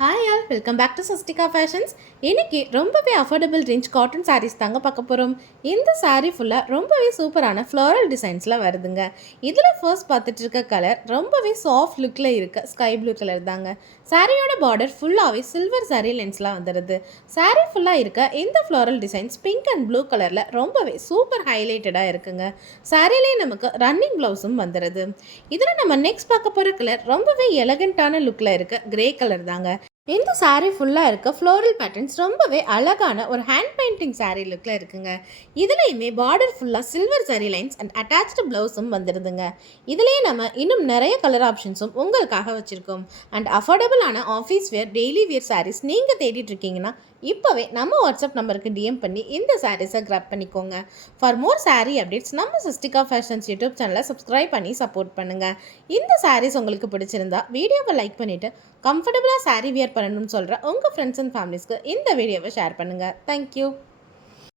Hi all welcome back to சஸ்டிகா fashions. இன்றைக்கி ரொம்பவே அஃபோர்டபுள் ரேஞ்ச் காட்டன் சாரீஸ் தாங்க பார்க்க போகிறோம். இந்த சாரீ ஃபுல்லாக ரொம்பவே சூப்பரான ஃப்ளோரல் டிசைன்ஸில் வருதுங்க. இதில் ஃபர்ஸ்ட் பார்த்துட்டு இருக்க கலர் ரொம்பவே சாஃப்ட் லுக்கில் இருக்க ஸ்கை ப்ளூ கலர் தாங்க. சாரியோட பார்டர் ஃபுல்லாகவே சில்வர் சாரீ லென்ஸ்லாம் வந்துடுது. சாரீ ஃபுல்லாக இருக்க இந்த floral designs pink and blue கலரில் ரொம்பவே சூப்பர் ஹைலைட்டடாக இருக்குங்க. சாரிலே நமக்கு ரன்னிங் ப்ளவுஸும் வந்துடுது. இதில் நம்ம நெக்ஸ்ட் பார்க்க போகிற கலர் ரொம்பவே எலகண்ட்டான லுக்கில் இருக்க கிரே கலர் தாங்க. இந்த சாரீ ஃபுல்லாக இருக்க ஃப்ளோரல் பேட்டர்ன்ஸ் ரொம்பவே அழகான ஒரு ஹேண்ட் பெயிண்டிங் சாரீ லுக்கில் இருக்குங்க. இதுலேயுமே பார்டர் ஃபுல்லாக silver sari lines and attached ப்ளவுஸும் வந்துடுதுங்க. இதுலேயே நம்ம இன்னும் நிறைய கலர் ஆப்ஷன்ஸும் உங்களுக்காக வச்சுருக்கோம். அண்ட் அஃபோர்டபுளான office wear daily wear saris நீங்கள் தேடிட்டு இருக்கீங்கன்னா இப்போவே நம்ம வாட்ஸ்அப் நம்பருக்கு டிஎம் பண்ணி இந்த சாரீஸை கிராப் பண்ணிக்கோங்க. ஃபார் மோர் சாரீ அப்டேட்ஸ் நம்ம சஸ்டிகா ஃபேஷன்ஸ் யூடியூப் சேனலை சப்ஸ்கிரைப் பண்ணி சப்போர்ட் பண்ணுங்கள். இந்த சாரீஸ் உங்களுக்கு பிடிச்சிருந்தா வீடியோவை லைக் பண்ணிவிட்டு கம்ஃபர்டபுளாக சாரீ வியர் பண்ணணும்னு சொல்கிற உங்கள் ஃப்ரெண்ட்ஸ் அண்ட் ஃபேமிலிஸ்க்கு இந்த வீடியோவை ஷேர் பண்ணுங்கள். தேங்க்யூ.